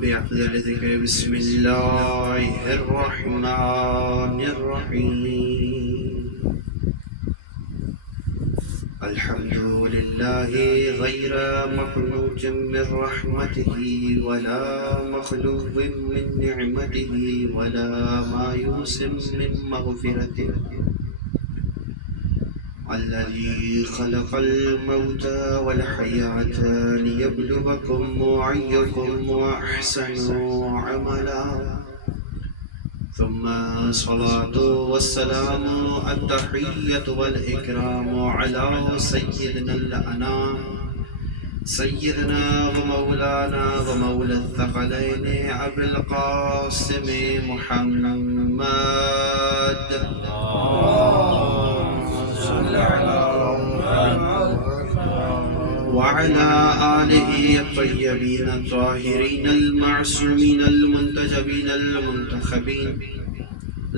بأفضل ذكر بسم الله الرحمن الرحيم. الحمد لله غير مخلوق من رحمته ولا مخلوق من نعمته ولا مايوس من مغفرته، الذي خلق الموت والحياة ليبلوكم أيكم أحسن عملا، ثم الصلاة والسلام التحية والإكرام على سيدنا الأنام، سيدنا ومولانا ومولى الثقلين أبي القاسم محمد وعلى آله الطيبين الطاهرين المعصومين المنتجبين المنتخبين،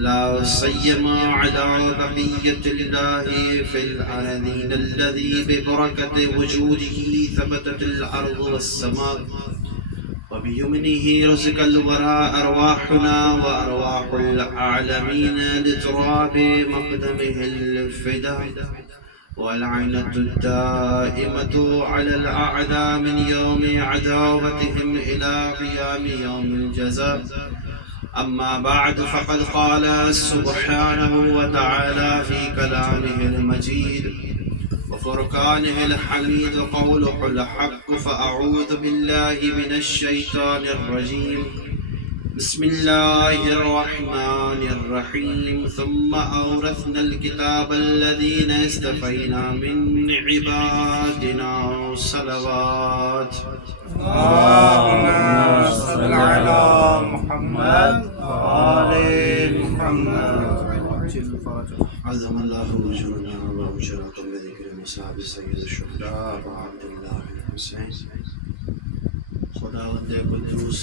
لا سيما على بقية الله في الأرضين الذي ببركة وجوده ثبتت الأرض والسماء، وبيمنه رزق الورى أرواحنا وأرواح العالمين لتراب مقدمه الفداء، والعنة الدائمة على الأعداء من يوم عداوتهم إلى قيام يوم الجزاء. أما بعد، فقد قال سبحانه وتعالى في كلامه المجيد وفرقانه الحميد قوله الحق، فأعوذ بالله من الشيطان الرجيم. بسم الله الرحمن الرحيم. ثم أورثنا الكتاب الذين اصطفينا من عبادنا صلوات. اللهم صل على محمد وآل محمد. عظم الله أجرنا وأجركم بذكر مصاب سيد الشهداء وعبد الله الحسين. خداوند قدوس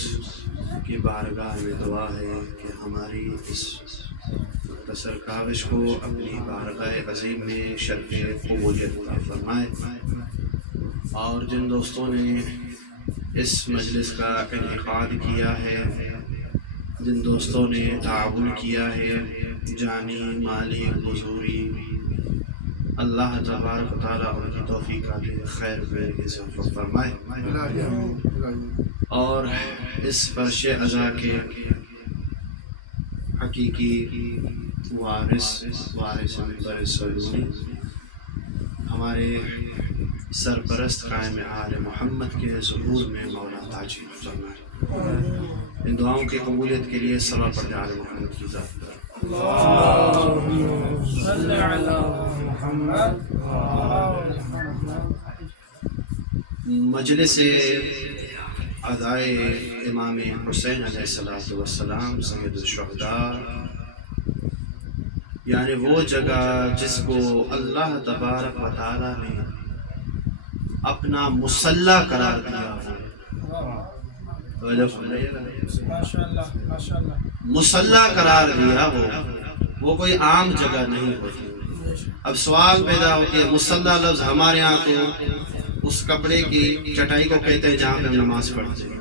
کی بارگاہ میں دعا ہے کہ ہماری اس مختصر کاوش کو اپنی بارگاہ عظیم میں شرف قبولیت عطا فرمائے، اور جن دوستوں نے اس مجلس کا انعقاد کیا ہے، جن دوستوں نے تعاون کیا ہے جانی مالی حضوری، اللہ تبارک و تعالیٰ ان کی توفیقات خیر سے فرمائے، اور اس فرش ازا کے حقیقی وارث منبر سلومی ہمارے سرپرست قائم آل محمد کے ظہور میں مولا تاجی فرمائے۔ ان دعاؤں کی قبولیت کے لیے صلاۃ پڑھیں آل محمد کی ذات پر۔ اللهم صل على محمد مجلس ادائے امام حسین علیہ السلام سید الشہداء، یعنی وہ جگہ جس کو اللہ تبارک و تعالی نے اپنا مصلی قرار دیا ہو، مصلی قرار دیا ہو، وہ کوئی عام جگہ نہیں ہوتی۔ اب سوال پیدا ہوتی ہے، مصلی لفظ ہمارے یہاں تو اس کپڑے کی چٹائی کو کہتے ہیں جہاں پہ ہم نماز پڑھتے ہیں،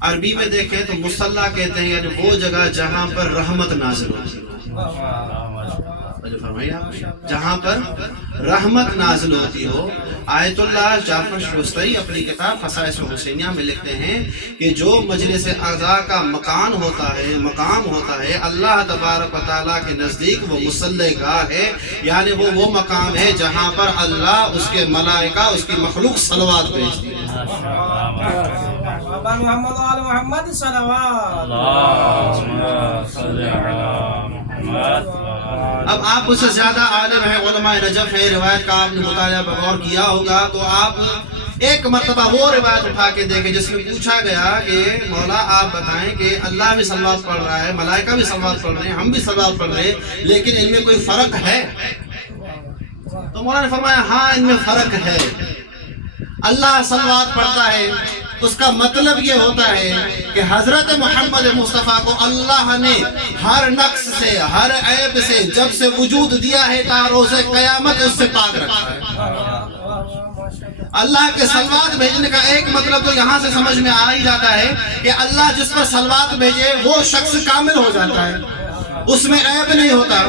عربی میں دیکھیں تو مصلی کہتے ہیں یعنی وہ جگہ جہاں پر رحمت نازل ہوتی ہے، جہاں پر رحمت نازل ہوتی ہو۔ آیت اللہ جعفر شوستری اپنی کتاب خصائص حسینیہ میں لکھتے ہیں کہ جو مجلس اعضاء کا مقام ہوتا ہے اللہ تبارک و تعالیٰ کے نزدیک وہ مصلی گاہ ہے، یعنی وہ مقام ہے جہاں پر اللہ، اس کے ملائکہ، اس کی مخلوق صلوات بھیجتی ہے۔ محمد وآل محمد صلوات۔ اب آپ اس سے زیادہ عالم ہیں، علماء نجف ہیں، روایت کا آپ نے مطالعہ بغور کیا ہوگا، تو آپ ایک مرتبہ وہ روایت اٹھا کے دیکھیں جس میں پوچھا گیا کہ مولا آپ بتائیں کہ اللہ بھی صلوات پڑھ رہا ہے، ملائکہ بھی صلوات پڑھ رہے ہیں، ہم بھی صلوات پڑھ رہے ہیں، لیکن ان میں کوئی فرق ہے؟ تو مولا نے فرمایا ہاں ان میں فرق ہے۔ اللہ صلوات پڑھتا ہے اس کا مطلب یہ ہوتا ہے کہ حضرت محمد مصطفیٰ کو اللہ نے ہر نقص سے، ہر عیب سے جب سے وجود دیا ہے تا روز قیامت اس سے پاک رکھا ہے۔ اللہ کے صلوات بھیجنے کا ایک مطلب تو یہاں سے سمجھ میں آ ہی جاتا ہے کہ اللہ جس پر صلوات بھیجے وہ شخص کامل ہو جاتا ہے، اس میں عیب نہیں ہوتا،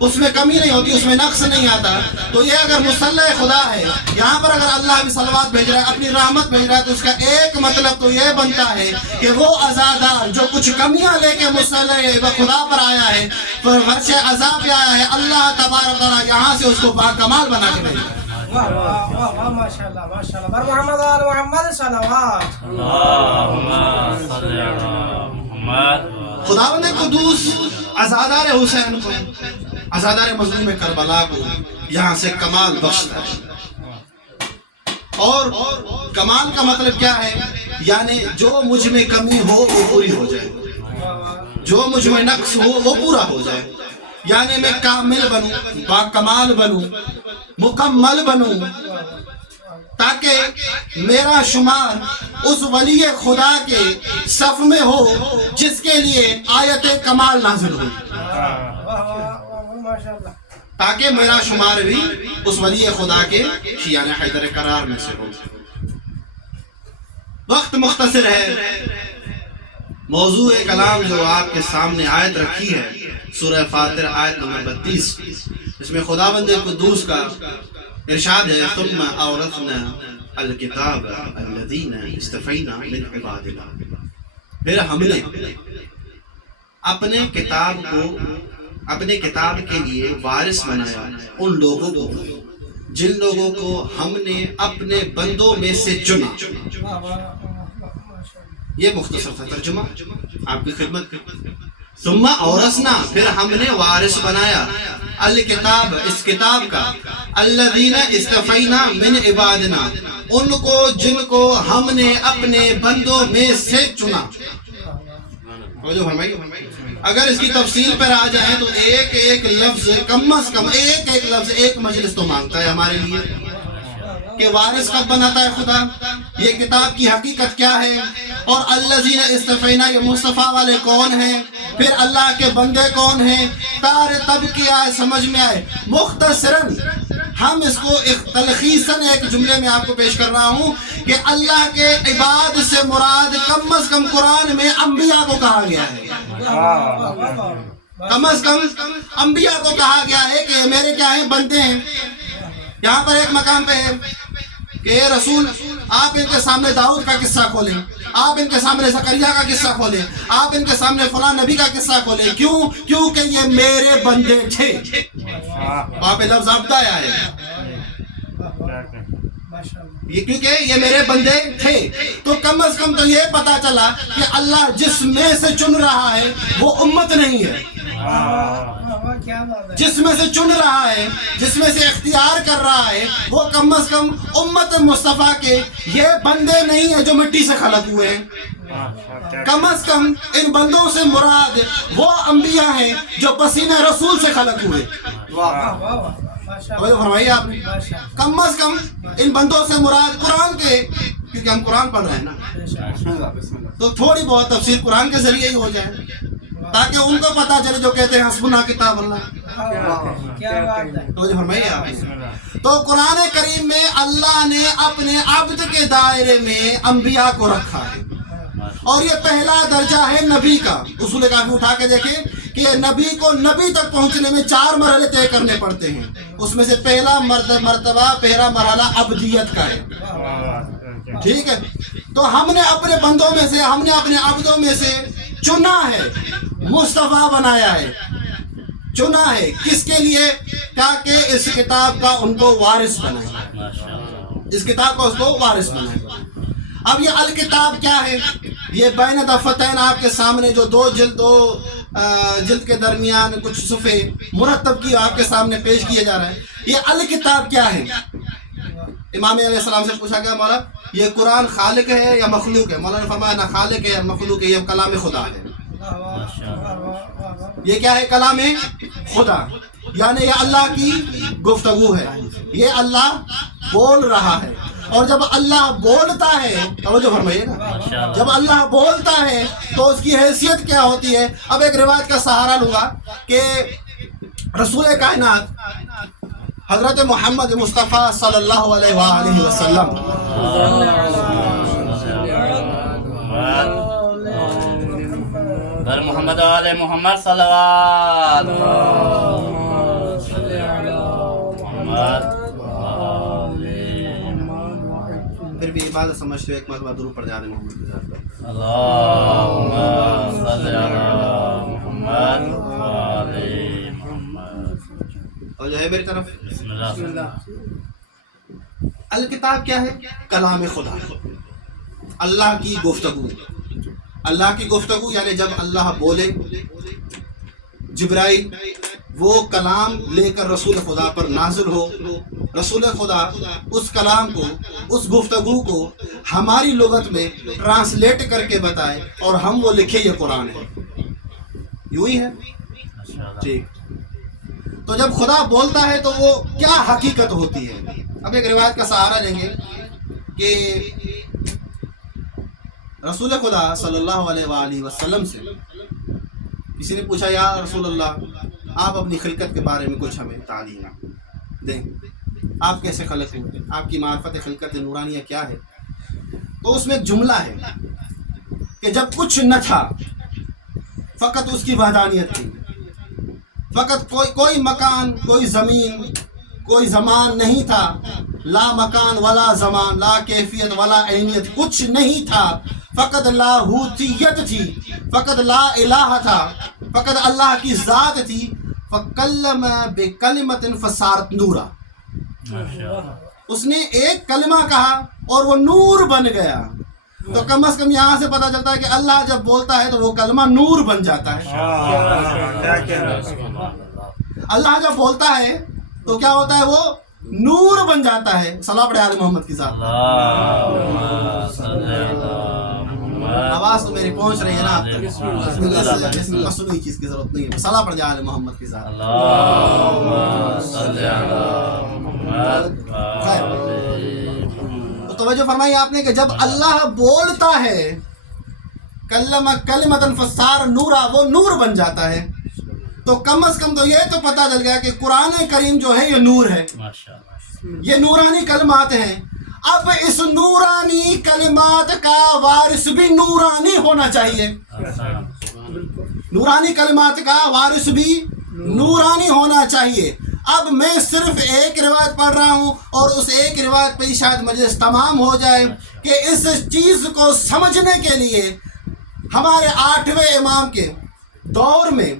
اس میں کمی نہیں ہوتی، اس میں نقص نہیں آتا۔ تو یہ اگر مصلح خدا ہے، یہاں پر اگر اللہ بھی صلوات بھیج رہا ہے، اپنی رحمت بھیج رہا ہے، تو اس کا ایک مطلب تو یہ بنتا ہے کہ وہ عزادار جو کچھ کمیاں لے کے مصلح خدا پر آیا ہے، فرش عذاب پہ آیا ہے، اللہ تبارک تعالیٰ یہاں سے اس کو باکمال بنا کے بھیجتا ہے۔ واہ واہ واہ واہ، ماشاءاللہ ماشاءاللہ، بر محمد آل محمد صلوات۔ اللهم صل على محمد۔ خداوند قدوس عزادار حسین کو، عزادار مظلوم کربلا کو یہاں سے کمال بخشتا ہے۔ اور کمال کا مطلب کیا ہے؟ یعنی جو مجھ میں کمی ہو وہ پوری ہو جائے، جو مجھ میں نقص ہو وہ پورا ہو جائے، یعنی میں کامل بنوں، باکمال بنوں، مکمل بنوں، تاکہ میرا شمار اس ولی خدا کے صف میں ہو جس کے لیے آیت کمال نازل ہوئی، تاکہ میرا شمار بھی اس ولی خدا کے شیعان حیدر قرار میں سے ہو۔ وقت مختصر ہے، موضوع کلام جو آپ کے سامنے آیت رکھی ہے سورہ فاتر آیت نمبر 32، اس میں خداوند قدوس کا ارشاد ہے ثم اورثنا الکتاب الذین اصطفینا من عبادنا، پھر ہم نے اپنے کتاب کو، اپنے کتاب کے لیے وارث بنایا ان لوگوں کو جن لوگوں کو ہم نے اپنے بندوں میں سے چنا۔ یہ مختصر تھا ترجمہ آپ کی خدمت۔ ثم اورثنا، پھر ہم نے وارث بنایا، الکتاب، اس کتاب کا، الذین اصطفینا من عبادنا، ان کو جن کو ہم نے اپنے بندوں میں سے چنا۔ اگر اس کی تفصیل پر آ جائیں تو ایک ایک لفظ، کم از کم ایک ایک لفظ ایک مجلس تو مانگتا ہے ہمارے لیے کہ وارث کب بناتا ہے خدا، یہ کتاب کی حقیقت کیا ہے، اور الذین اصطفینا، یہ مصطفیٰ والے کون ہیں، پھر اللہ کے بندے کون ہیں، تارے تب کیا ہے سمجھ میں آئے۔ مختصراً ہم اس کو تلخیصاً ایک جملے میں آپ کو پیش کر رہا ہوں کہ اللہ کے عباد سے مراد کم از کم قرآن میں انبیاء کو کہا گیا ہے، کم از کم انبیاء کو کہا گیا ہے کہ میرے کیا ہیں، بندے ہیں۔ یہاں پر ایک مقام پہ ہے کہ اے رسول، آپ ان کے سامنے داؤد کا قصہ کھولیں، آپ ان کے سامنے زکریا کا قصہ کھولیں، آپ ان کے سامنے فلاں نبی کا قصہ کھولیں۔ کیوں؟ کیونکہ یہ میرے بندے تھے۔ وہاں پہ لفظ عبد آیا ہے، یہ کیونکہ یہ میرے بندے تھے، تو کم از کم تو یہ پتا چلا کہ اللہ جس میں سے چن رہا ہے وہ امت نہیں ہے، جس میں سے چن رہا ہے، جس میں سے اختیار کر رہا ہے، وہ کم از کم امت مصطفیٰ کے یہ بندے نہیں ہیں جو مٹی سے خلق ہوئے ہیں، کم از کم ان بندوں سے مراد وہ انبیاء ہیں جو پسینہ رسول سے خلق ہوئے۔ فرمائیے آپ نے، کم از کم ان بندوں سے مراد قرآن کے، کیونکہ ہم قرآن پڑھ رہے ہیں نا، تو تھوڑی بہت تفسیر قرآن کے ذریعے ہی ہو جائے تاکہ ان کو پتا چلے جو کہتے ہیں حسبنا کتاب اللہ۔ تو فرمائیے آپ نے، تو قرآن کریم میں اللہ نے اپنے عبد کے دائرے میں انبیاء کو رکھا ہے، اور یہ پہلا درجہ ہے نبی کا۔ اصول کافی اٹھا کے دیکھیں کہ نبی کو نبی تک پہنچنے میں 4 مرحلے طے کرنے پڑتے ہیں، اس میں سے پہلا مرتبہ، پہلا مرحلہ عبدیت کا ہے، ٹھیک ہے؟ تو ہم نے اپنے بندوں میں سے، ہم نے اپنے عبدوں میں سے چنا ہے، مصطفیٰ بنایا ہے، چنا ہے، کس کے لیے؟ تاکہ اس کتاب کا ان کو وارث بنائے، اس کتاب کا اس کو وارث بنائے۔ اب یہ الکتاب کیا ہے؟ یہ بین دفتین آپ کے سامنے جو 2 جلد کے درمیان کچھ صفحے مرتب کی آپ کے سامنے پیش کیے جا رہے ہیں۔ یہ الکتاب کیا ہے؟ امام علیہ السلام سے پوچھا گیا مولا یہ قرآن خالق ہے یا مخلوق ہے؟ مولا نے فرمایا نہ خالق ہے یا مخلوق ہے، یہ کلام خدا ہے۔ یہ کیا ہے؟ کلام خدا، یعنی یہ اللہ کی گفتگو ہے، یہ اللہ بول رہا ہے۔ اور جب اللہ بولتا ہے، توجہ فرمائیے گا، جب اللہ بولتا ہے تو اس کی حیثیت کیا ہوتی ہے؟ اب ایک روایت کا سہارا لوں گا کہ رسول کائنات حضرت محمد مصطفیٰ صلی اللہ علیہ وآلہ وسلم. در محمد و آل محمد صلوات. پھر بھی عبادت سمجھتے ہو ایک مرتبہ درود پڑھ جاتے محمد کے ذات پر. اللهم صل على محمد وآل محمد. اور جو ہے میری طرف بسم اللہ. الکتاب کیا ہے؟ کلام خدا، اللہ کی گفتگو. اللہ کی گفتگو یعنی جب اللہ بولے، جبرائیل وہ کلام لے کر رسول خدا پر نازل ہو، رسول خدا اس کلام کو، اس گفتگو کو ہماری لغت میں ٹرانسلیٹ کر کے بتائے اور ہم وہ لکھے یہ قرآن ہے. یوں ہی ہے. ٹھیک. تو جب خدا بولتا ہے تو وہ کیا حقیقت ہوتی ہے؟ اب ایک روایت کا سہارا لیں گے کہ رسول خدا صلی اللہ علیہ وآلہ وسلم سے کسی نے پوچھا یا رسول اللہ آپ اپنی خلقت کے بارے میں کچھ ہمیں تعلیم دیں، آپ کیسے خلق ہوئے، آپ کی معرفت خلقت نورانیہ کیا ہے؟ تو اس میں ایک جملہ ہے کہ جب کچھ نہ تھا، فقط اس کی وحدانیت تھی، فقط کوئی مکان، کوئی زمین، کوئی زمان نہیں تھا، لا مکان ولا زمان، لا کیفیت ولا عینیت، کچھ نہیں تھا، فقط لاہوتیت تھی، فقط لا الہ تھا، فقط اللہ کی ذات تھی. فکلم بکلمۃ فصارت نورا. اس نے ایک کلمہ کہا اور وہ نور بن گیا. تو کم از کم یہاں سے پتہ چلتا ہے کہ اللہ جب بولتا ہے تو وہ کلمہ نور بن جاتا ہے. اللہ جب بولتا ہے تو کیا ہوتا ہے؟ وہ نور بن جاتا ہے. صلاح پڑھے آل محمد کی ذات. آواز تو میری پہنچ رہی ہے نا آپ تک. مصنوعی چیز کی ضرورت نہیں ہے. صلاح پڑھ جائے آل محمد کی ذات. تو توجہ فرمائی آپ نے کہ جب اللہ بولتا ہے کلمۃ فصار نورا، وہ نور بن جاتا ہے. تو کم از کم تو یہ تو پتہ چل گیا کہ قرآن کریم جو ہے یہ نور ہے، یہ نورانی کلمات ہیں. اب اس نورانی کلمات کا وارث بھی نورانی ہونا چاہیے. نورانی کلمات کا وارث بھی نورانی ہونا چاہیے. اب میں صرف ایک روایت پڑھ رہا ہوں اور اس ایک روایت پہ ہی شاید مجلس تمام ہو جائے کہ اس چیز کو سمجھنے کے لیے ہمارے 8ویں امام کے دور میں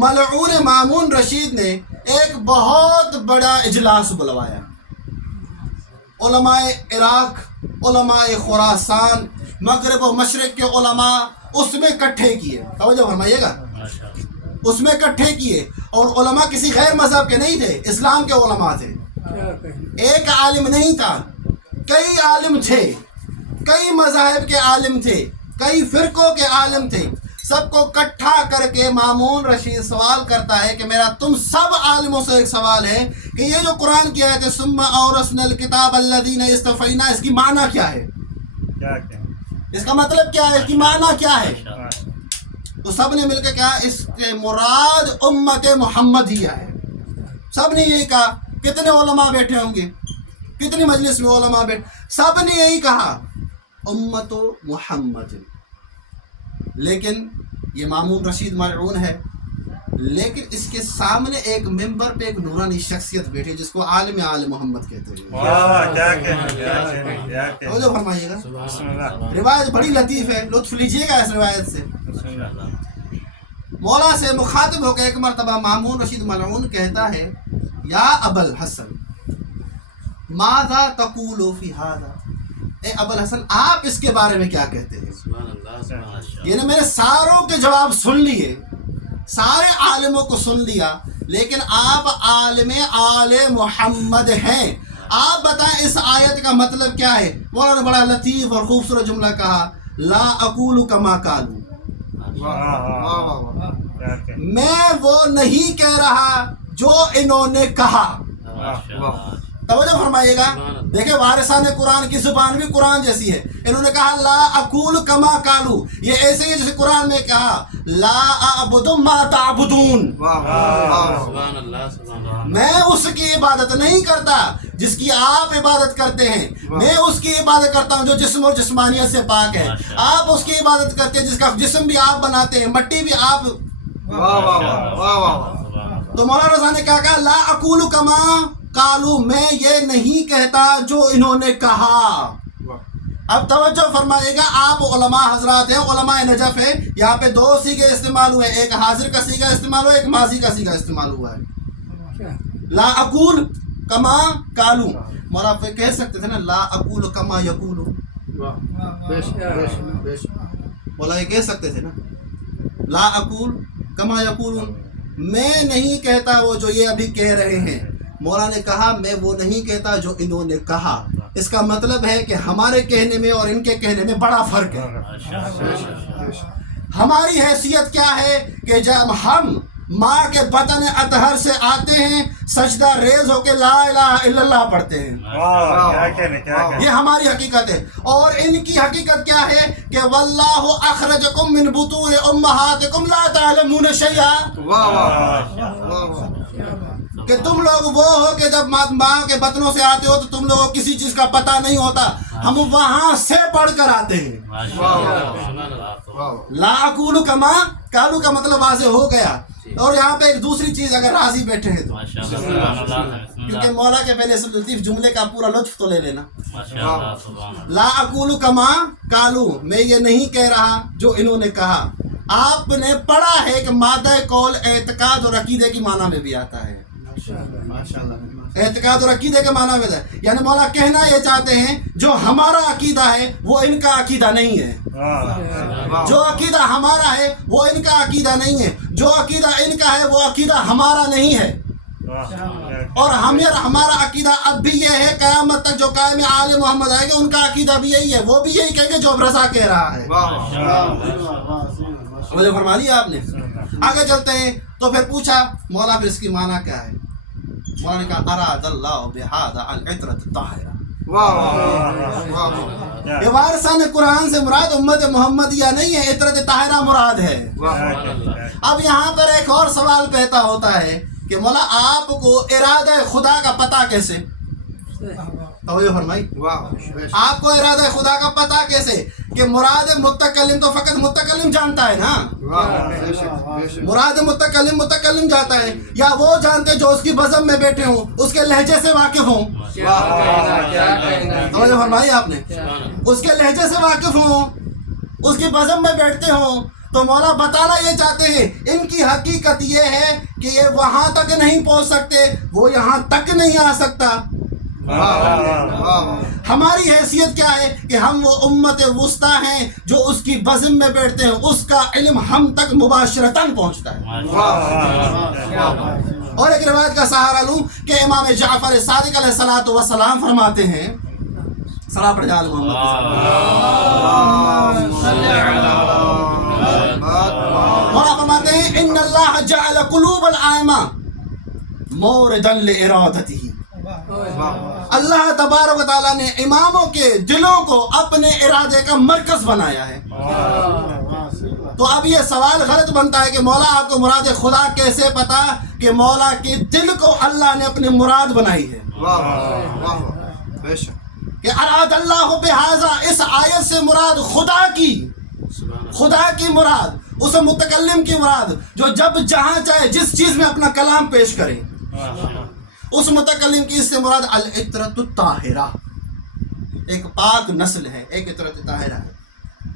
ملعون مامون رشید نے ایک بہت بڑا اجلاس بلوایا. علماء عراق، علماء خراسان، مغرب و مشرق کے علماء اس میں اکٹھے کیے. توجہ فرمائیے گا. اس میں اکٹھے کیے اور علماء کسی غیر مذہب کے نہیں تھے، اسلام کے علماء تھے. ایک عالم نہیں تھا، کئی عالم تھے، کئی مذاہب کے عالم تھے، کئی فرقوں کے عالم تھے. سب کو اکٹھا کر کے مامون رشید سوال کرتا ہے کہ میرا تم سب عالموں سے ایک سوال ہے کہ یہ جو قرآن کی آیت ہے ثم اورثنا الکتاب الذین اصطفینا، اس کی معنی کیا ہے؟ اس کا مطلب کیا ہے؟ اس کی معنی کیا ہے؟ تو سب نے مل کے کہا اس کے مراد امت محمدیہ ہے. سب نے یہی کہا. کتنے علماء بیٹھے ہوں گے، کتنی مجلس میں علماء بیٹھے، سب نے یہی کہا امت محمد. لیکن یہ مامون رشید ملعون ہے، لیکن اس کے سامنے ایک ممبر پہ ایک نورانی شخصیت بیٹھی جس کو عالم آل محمد کہتے ہیں. توجہ فرمائیے گا. روایت بڑی لطیف ہے، لطف لیجیے گا اس روایت سے. مولا سے مخاطب ہو کے ایک مرتبہ مامون رشید ملعون کہتا ہے یا ابا الحسن ماذا تقول فی ھذا، اے ابا الحسن آپ اس کے بارے میں کیا کہتے ہیں؟ یعنی میں نے ساروں کے جواب سن لیے، سارے عالموں کو سن لیا، لیکن آپ عالم آل محمد ہیں، آپ بتائیں اس آیت کا مطلب کیا ہے؟ مولا نے بڑا لطیف اور خوبصورت جملہ کہا لا اقول کما قالوا، میں وہ نہیں کہہ رہا جو انہوں نے کہا. توجہ فرمائیے گا. دیکھیں وارثان قرآن کی زبان بھی قرآن جیسی ہے. انہوں نے کہا لا اقول کما قالو، یہ ایسے ہی جیسے قرآن میں کہا لا اعبد ما تعبدون، میں اس کی عبادت نہیں کرتا جس کی آپ عبادت کرتے ہیں، میں اس کی عبادت کرتا ہوں جو جسم اور جسمانیت سے پاک ہے. آپ اس کی عبادت کرتے ہیں جس کا جسم بھی آپ بناتے ہیں، مٹی بھی آپ. تو مولانا رضا نے کیا کہا لا اقول کما قالو، میں یہ نہیں کہتا جو انہوں نے کہا. اب توجہ فرمائیے گا، آپ علماء حضرات ہیں، علماء نجف ہیں. یہاں پہ دو سیغے استعمال ہوئے، ایک حاضر کا سیغہ استعمال ہوا، ایک ماضی کا سیغہ استعمال ہوا ہے. لا اقول کما قالو، مولا آپ کہہ سکتے تھے نا لا اقول کما یقولو، مولا یہ کہہ سکتے تھے نا لا اقول کما یقولون، میں نہیں کہتا وہ جو یہ ابھی کہہ رہے ہیں. مولا نے کہا میں وہ نہیں کہتا جو انہوں نے کہا. اس کا مطلب ہے کہ ہمارے کہنے میں اور ان کے کہنے میں بڑا فرق ہے. ہماری حیثیت کیا ہے کہ جب ہم ماں کے بطن اطہر سے آتے ہیں سجدہ ریز ہو کے لا الہ الا اللہ پڑھتے ہیں، یہ ہماری حقیقت ہے. اور ان کی حقیقت کیا ہے کہ واللہ اخرجکم من بطون امہاتکم لا تعلمون شیئا، کہ تم لوگ وہ ہو کہ جب ماں کے بطنوں سے آتے ہو تو تم لوگوں کو کسی چیز کا پتہ نہیں ہوتا، ہم وہاں سے پڑھ کر آتے ہیں. لا اقول کما قالو کا مطلب واضح ہو گیا. اور یہاں پہ ایک دوسری چیز اگر راضی بیٹھے ہیں تو کیونکہ مولا کے پہلے سے لطیف جملے کا پورا لطف تو لے لینا. لا اقول کما قالو، میں یہ نہیں کہہ رہا جو انہوں نے کہا. آپ نے پڑھا ہے کہ مادہ قول اعتقاد اور عقیدے کی معنی میں بھی آتا ہے. اعتقاد اور عقیدے کے معنی میں ہے، یعنی مولا کہنا یہ چاہتے ہیں جو ہمارا عقیدہ ہے وہ ان کا عقیدہ نہیں ہے، جو عقیدہ ہمارا ہے وہ ان کا عقیدہ نہیں ہے، جو عقیدہ ان کا ہے وہ عقیدہ ہمارا نہیں ہے. اور ہمارا عقیدہ اب بھی یہ ہے، قیامت تک جو قائم آل محمد آئے گا ان کا عقیدہ بھی یہی ہے، وہ بھی یہی کہیں گے جو اب رضا کہہ رہا ہے. مجھے فرما دیا آپ نے. آگے چلتے ہیں تو پھر پوچھا مولا پھر اس کی معنی کیا ہے. مولا نے کہا اراد اللہ بہذا العطرۃ الطاہرہ. یہ وارثان قرآن سے مراد امت محمدیہ نہیں ہے، عطرت طاہرہ مراد ہے. اب یہاں پر ایک اور سوال پیدا ہوتا ہے کہ مولا آپ کو ارادہ خدا کا پتہ کیسے؟ توجہ فرمائی، آپ کو ارادہ خدا کا پتہ کیسے؟ کہ مراد متکلم تو فقط متکلم جانتا ہے نا، مراد متکلم جانتا ہے، یا وہ جانتے جو اس کی بزم میں بیٹھے ہوں، اس کے لہجے سے واقف ہوں. توجہ فرمائی آپ نے، اس کے لہجے سے واقف ہوں، اس کی بزم میں بیٹھتے ہوں. تو مولا بتانا یہ چاہتے ہیں ان کی حقیقت یہ ہے کہ یہ وہاں تک نہیں پہنچ سکتے، وہ یہاں تک نہیں آ سکتا. ہماری حیثیت کیا ہے کہ ہم وہ امت وسطیٰ ہیں جو اس کی بزم میں بیٹھتے ہیں، اس کا علم ہم تک مباشرتاً پہنچتا ہے. اور ایک روایت کا سہارا لوں کہ امام جعفر صادق علیہ الصلوۃ والسلام فرماتے ہیں، صلاۃ پڑھ جا محمد، مولا فرماتے ہیں ان اللہ جعل قلوب الائمہ موردا لارادتہ. اللہ تبارک و تعالیٰ نے اماموں کے دلوں کو اپنے ارادے کا مرکز بنایا ہے. تو اب یہ سوال غلط بنتا ہے کہ مولا آپ کو مراد خدا کیسے پتا کہ مولا کے دل کو اللہ نے اپنی مراد بنائی ہے. کہ اراد اللہ بہذا، اس آیت سے مراد خدا کی مراد، اس متکلم کی مراد جو جب جہاں چاہے جس چیز میں اپنا کلام پیش کرے، اس متکلم کی اس سے مراد العطرۃ الطاہرہ، ایک پاک نسل ہے، ایک عطرت طاہرہ ہے.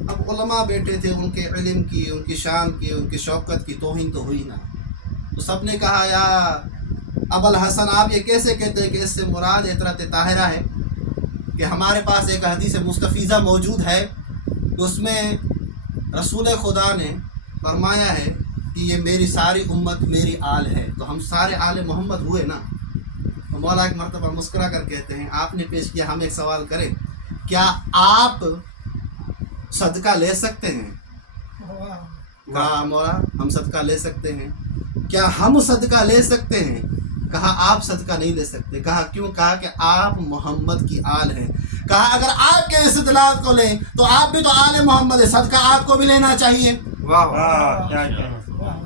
اب علماء بیٹھے تھے، ان کے علم کی، ان کی شان کی، ان کی شوکت کی توہین تو ہوئی نا. تو سب نے کہا یا ابوالحسن آپ یہ کیسے کہتے ہیں کہ اس سے مراد عطرت طاہرہ ہے؟ کہ ہمارے پاس ایک حدیث مستفیضہ موجود ہے، اس میں رسول خدا نے فرمایا ہے کہ یہ میری ساری امت میری آل ہے. تو ہم سارے آل محمد ہوئے نا. تو مولا ایک مرتبہ مسکرا کر کہتے ہیں آپ نے پیش کیا، ہم ایک سوال کریں، کیا آپ صدقہ لے سکتے ہیں؟ کہا مولا ہم صدقہ لے سکتے ہیں. کیا ہم صدقہ لے سکتے ہیں؟ کہا آپ صدقہ نہیں لے سکتے. کہا کیوں؟ کہا کہ آپ محمد کی آل ہیں. کہا اگر آپ کے استدلال کو لیں تو آپ بھی تو آل محمد ہے، صدقہ آپ کو بھی لینا چاہیے.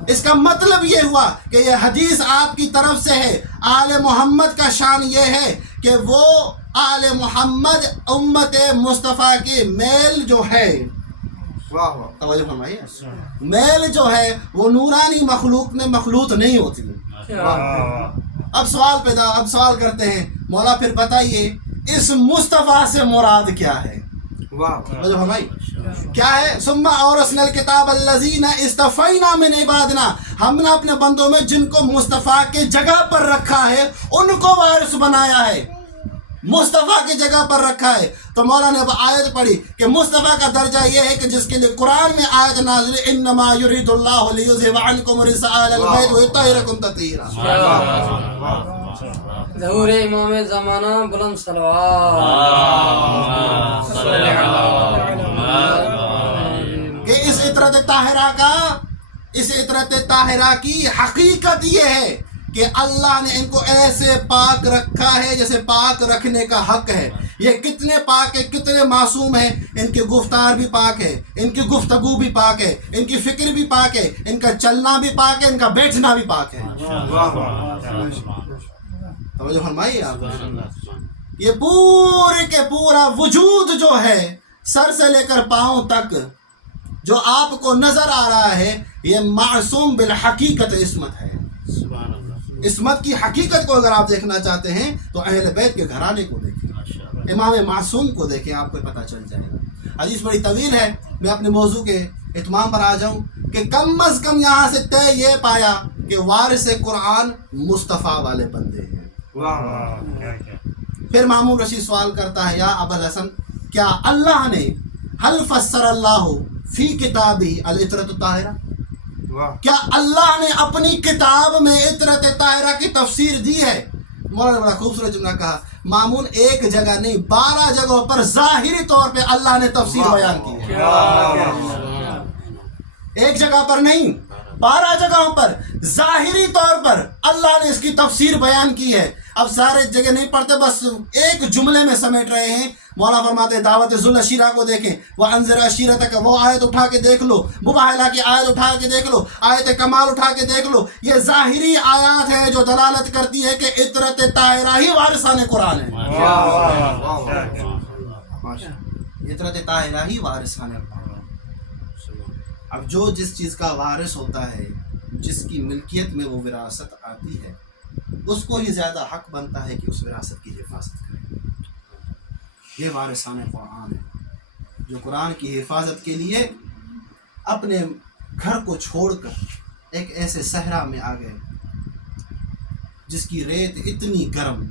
اس کا مطلب یہ ہوا کہ یہ حدیث آپ کی طرف سے ہے. آل محمد کا شان یہ ہے کہ وہ آل محمد امت مصطفیٰ کی میل جو ہے، توجہ فرمائیے، میل جو ہے وہ نورانی مخلوق میں مخلوط نہیں ہوتی. اب سوال کرتے ہیں مولا پھر بتائیے اس مصطفیٰ سے مراد کیا ہے؟ توجہ فرمائیے کیا ہے؟ ثم اورثنا الکتاب الذین اصطفینا من عبادنا، ہم نے اپنے بندوں میں جن کو مصطفیٰ کے جگہ پر رکھا ہے ان کو وارث بنایا ہے، مصطفیٰ کی جگہ پر رکھا ہے. تو مولا نے اب آیت پڑھی کہ مصطفیٰ کا درجہ یہ ہے کہ جس کے لیے قرآن میں آیت نازل ہے انما یرید اللہ لیذھب عنکم الرجس اہل البیت ویطہرکم تطہیرا. ظہور امام زمانہ بلند صلوات. کہ اس عطرت طاہرہ کی حقیقت یہ ہے کہ اللہ نے ان کو ایسے پاک رکھا ہے جیسے پاک رکھنے کا حق ہے. یہ کتنے پاک ہے، کتنے معصوم ہیں. ان کی گفتار بھی پاک ہے، ان کی گفتگو بھی پاک ہے، ان کی فکر بھی پاک ہے، ان کا چلنا بھی پاک ہے، ان کا بیٹھنا بھی پاک ہے. توجہ فرمائیے آپ. یہ پورے کے پورا وجود جو ہے سر سے لے کر پاؤں تک جو آپ کو نظر آ رہا ہے یہ معصوم بالحقیقت عصمت ہے. عصمت کی حقیقت کو اگر آپ دیکھنا چاہتے ہیں تو اہل بیت کے گھرانے کو دیکھیں، امام معصوم کو دیکھیں، آپ کو پتہ چل جائے گا. حدیث بڑی طویل ہے، میں اپنے موضوع کے اتمام پر آ جاؤں کہ کم از کم یہاں سے طے یہ پایا کہ وارث قرآن مصطفیٰ والے بندے ہیں. پھر مامون رشید سوال کرتا ہے یا ابوالحسن کیا اللہ نے حل فسر اللہ فی کتابہ العطرۃ الطاہرہ، کیا اللہ نے اپنی کتاب میں عطرت طاہرہ کی تفسیر دی ہے؟ مولانا نے بڑا خوبصورت جملہ کہا مامون ایک جگہ نہیں 12 جگہوں پر ظاہری طور پہ اللہ نے تفسیر بیان کی ہے. ایک جگہ پر نہیں 12 جگہوں پر ظاہری طور پر اللہ نے اس کی تفسیر بیان کی ہے. اب سارے جگہ نہیں پڑھتے، بس ایک جملے میں سمیٹ رہے ہیں. مولا فرماتے ہیں دعوت ذوالعشیرہ کو دیکھیں، وَأَنذِرْ عَشِيرَتَكَ، وہ آیت اٹھا کے دیکھ لو، مباہلہ کی آیت اٹھا کے دیکھ لو، آیت کمال اٹھا کے دیکھ لو. یہ ظاہری آیات ہیں جو دلالت کرتی ہے کہ عطرت طاہرہ ہی وارثان قرآن ہے. عطرت طاہرہ ہی وارثان قرآن. اب جو جس چیز کا وارث ہوتا ہے، جس کی ملکیت میں وہ وراثت آتی ہے، اس کو ہی زیادہ حق بنتا ہے کہ اس وراثت کی حفاظت کرے. یہ وارثان قرآن ہے جو قرآن کی حفاظت کے لیے اپنے گھر کو چھوڑ کر ایک ایسے صحرا میں آ گئے جس کی ریت اتنی گرم،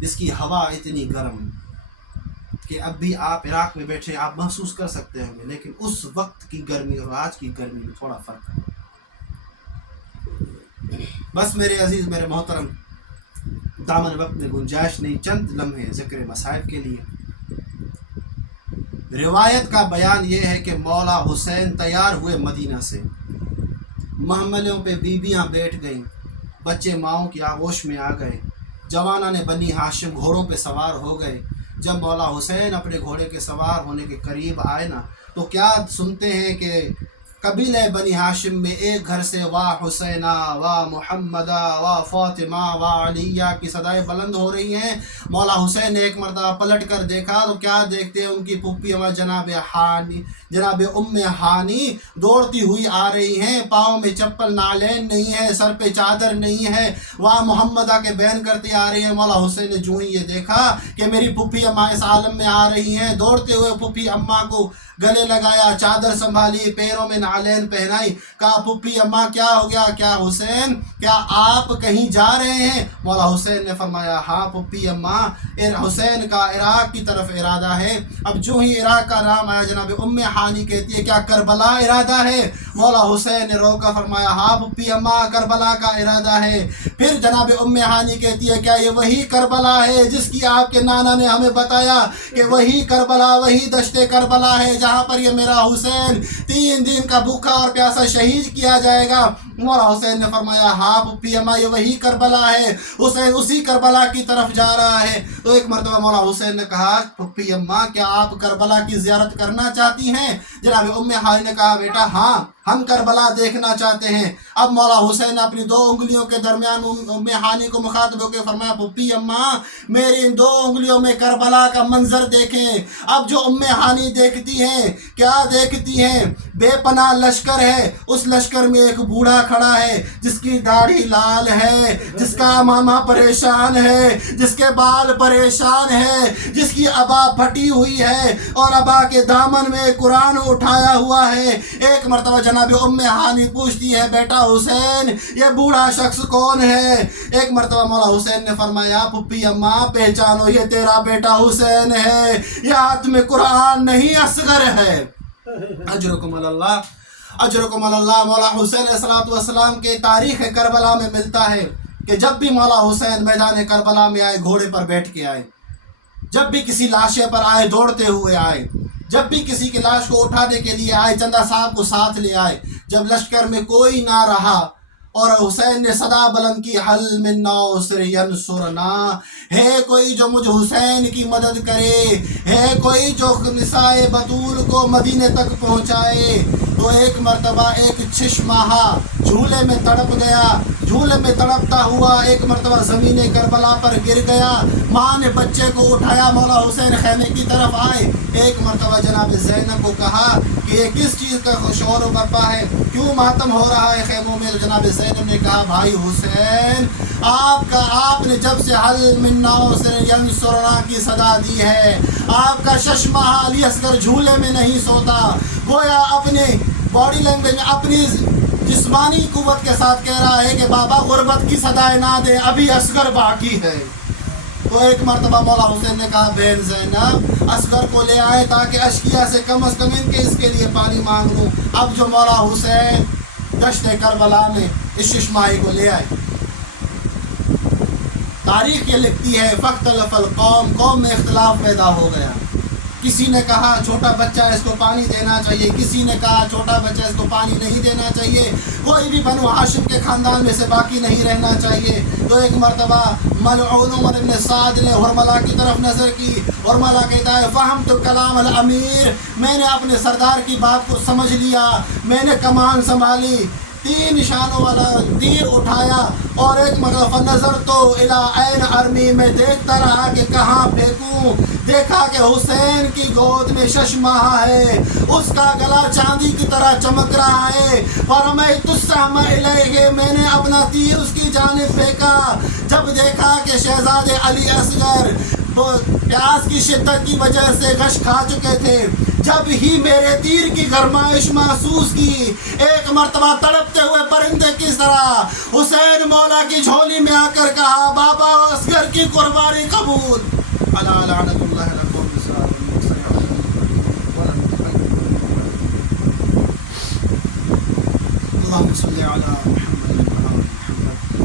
جس کی ہوا اتنی گرم کہ اب بھی آپ عراق میں بیٹھے آپ محسوس کر سکتے ہوں گے، لیکن اس وقت کی گرمی اور آج کی گرمی میں تھوڑا فرق ہے. بس میرے عزیز، میرے محترم، دامن وقت میں گنجائش نہیں، چند لمحے ذکر مصائب کے لیے. روایت کا بیان یہ ہے کہ مولا حسین تیار ہوئے مدینہ سے، محملوں پہ بیبیاں بیٹھ گئیں، بچے ماؤں کی آغوش میں آ گئے، جوانان بنی ہاشم گھوڑوں پہ سوار ہو گئے. جب مولا حسین اپنے گھوڑے کے سوار ہونے کے قریب آئے نا تو کیا سنتے ہیں کہ قبیلہ بنی ہاشم میں ایک گھر سے وا حسینہ وا محمدہ وا فاطمہ وا علیہ کی صدائیں بلند ہو رہی ہیں. مولا حسین نے ایک مرتبہ پلٹ کر دیکھا تو کیا دیکھتے ہیں، ان کی پھپھی اما جناب ام ہانی دوڑتی ہوئی آ رہی ہیں، پاؤں میں چپل نالین نہیں ہے، سر پہ چادر نہیں ہے، وا محمدہ کے بیان کرتی آ رہی ہیں. مولا حسین نے جو ہی یہ دیکھا کہ میری پھپھی اما اس عالم میں آ رہی ہیں، دوڑتے ہوئے پھپھی اما کو گلے لگایا، چادر سنبھالی، پیروں میں نالین پہنائی. کہا پھپھی اما کیا ہو گیا؟ کیا حسین کیا آپ کہیں جا رہے ہیں؟ مولا حسین نے فرمایا ہاں پھپھی اما، حسین کا عراق کی طرف ارادہ ہے. اب جو ہی عراق کا نام آیا جناب ام ہانی کہتی ہے کیا کربلا ارادہ ہے؟ مولا حسین نے روکا، فرمایا ہاں پھپھی اما کربلا کا ارادہ ہے. پھر جناب ام ہانی کہتی ہے کیا یہ وہی کربلا ہے جس کی آپ کے نانا نے ہمیں بتایا کہ وہی کربلا، وہی دشت کربلا ہے جہاں پر یہ میرا حسین 3 دن کا بھوکا اور پیاسا شہید کیا جائے گا؟ مولا حسین نے فرمایا ہاں پھپھی اماں یہ وہی کربلا ہے، حسین اسی کربلا کی طرف جا رہا ہے۔ تو ایک مرتبہ مولا حسین نے کہا پھپھی اماں کیا آپ کربلا کی زیارت کرنا چاہتی ہیں؟ جناب ام ہانی نے کہا بیٹا ہاں ہم کربلا دیکھنا چاہتے ہیں۔ اب مولا حسین نے اپنی 2 انگلیوں کے درمیان ام ہانی کو مخاطب ہو کے فرمایا پھپھی اماں میری ان 2 انگلیوں میں کربلا کا منظر دیکھیں۔ اب جو ام ہانی دیکھتی ہیں کیا دیکھتی ہیں؟ بے پناہ لشکر ہے، اس لشکر میں ایک بوڑھا کھڑا ہے جس کی داڑھی لال ہے، جس کا امامہ پریشان ہے، جس کے بال پریشان ہے، جس کی عبا پھٹی ہوئی ہے اور عبا کے دامن میں قرآن اٹھایا ہوا ہے۔ ایک مرتبہ جناب ام ہانی پوچھتی ہے بیٹا حسین یہ بوڑھا شخص کون ہے؟ ایک مرتبہ مولا حسین نے فرمایا پھپھی اماں پہچانو یہ تیرا بیٹا حسین ہے، یہ ہاتھ میں قرآن نہیں اصغر ہے۔ اجرکم اللہ اجرکم اللہ۔ مولا حسین علیہ السلام کے تاریخ کربلا میں ملتا ہے کہ جب بھی مولا حسین میدان کربلا میں آئے گھوڑے پر بیٹھ کے آئے، جب بھی کسی لاشے پر آئے دوڑتے ہوئے آئے، جب بھی کسی کی لاش کو اٹھانے کے لیے آئے چندہ صاحب کو ساتھ لے آئے، جب لشکر میں کوئی نہ رہا اور حسین نے صدا بلند کی حل من ناصر ینصرنا، ہے کوئی جو مجھ حسین کی مدد کرے، ہے کوئی جو نساء بطول کو مدینے تک پہنچائے۔ تو ایک مرتبہ ایک چشمہ جھولے میں تڑپ گیا، جھولے میں تڑپتا ہوا ایک مرتبہ زمین کربلا پر گر گیا۔ ماں نے بچے کو اٹھایا، مولا حسین خیمے کی طرف آئے، ایک مرتبہ جناب زینب کو کہا کہ یہ کس چیز کا شور و برپا ہے، کیوں ماتم ہو رہا ہے خیموں میں؟ جناب زینب نے کہا بھائی حسین آپ نے جب سے حل من ناصر ینصرنا کی صدا دی ہے، آپ کا ششمہ علی اصغر جھولے میں نہیں سوتا، گویا اپنے باڈی لینگویج میں اپنی جسمانی قوت کے ساتھ کہہ رہا ہے کہ بابا غربت کی صدائیں نہ دے، ابھی اصغر باقی ہے۔ تو ایک مرتبہ مولا حسین نے کہا بہن زینب اصغر کو لے آئے تاکہ اشکیہ سے کم از کم ان کے اس کے لیے پانی مانگ لوں۔ اب جو مولا حسین دشت کربلا میں اس ششماہی کو لے آئے، تاریخ یہ لکھتی ہے فاختلف القوم، قوم میں اختلاف پیدا ہو گیا۔ کسی نے کہا چھوٹا بچہ ہے اس کو پانی دینا چاہیے، کسی نے کہا چھوٹا بچہ اس کو پانی نہیں دینا چاہیے، کوئی بھی بنو ہاشم کے خاندان میں سے باقی نہیں رہنا چاہیے۔ تو ایک مرتبہ ملعون عمر بن سعد نے حرملہ کی طرف نظر کی، حرملہ کہتا ہے فہمت کلام الامیر، میں نے اپنے سردار کی بات کو سمجھ لیا، میں نے کمان سنبھالی، 3 نشانوں والا تیر اٹھایا اور ایک مرتبہ نظر تو الی عین ارمی، میں دیکھتا رہا کہ کہاں پھینکوں، دیکھا کہ حسین کی گود میں ششمہ ہے، اس کا گلا چاندی کی طرح چمک رہا ہے، فرمیت السہم الیہ، میں نے اپنا تیر اس کی جانب پھینکا، جب دیکھا کہ شہزادے علی اصغر پیاس کی شدت کی وجہ سے غش کھا چکے تھے، جب ہی میرے تیر کی گرمائش محسوس کی، ایک مرتبہ تڑپتے ہوئے پرندے کی طرح حسین مولا کی جھولی میں آ کر کہا بابا اصغر کی قربانی قبول۔ الا لعنت اللہ علی القوم الظالمین۔ اللهم صل على محمد وعلى آل محمد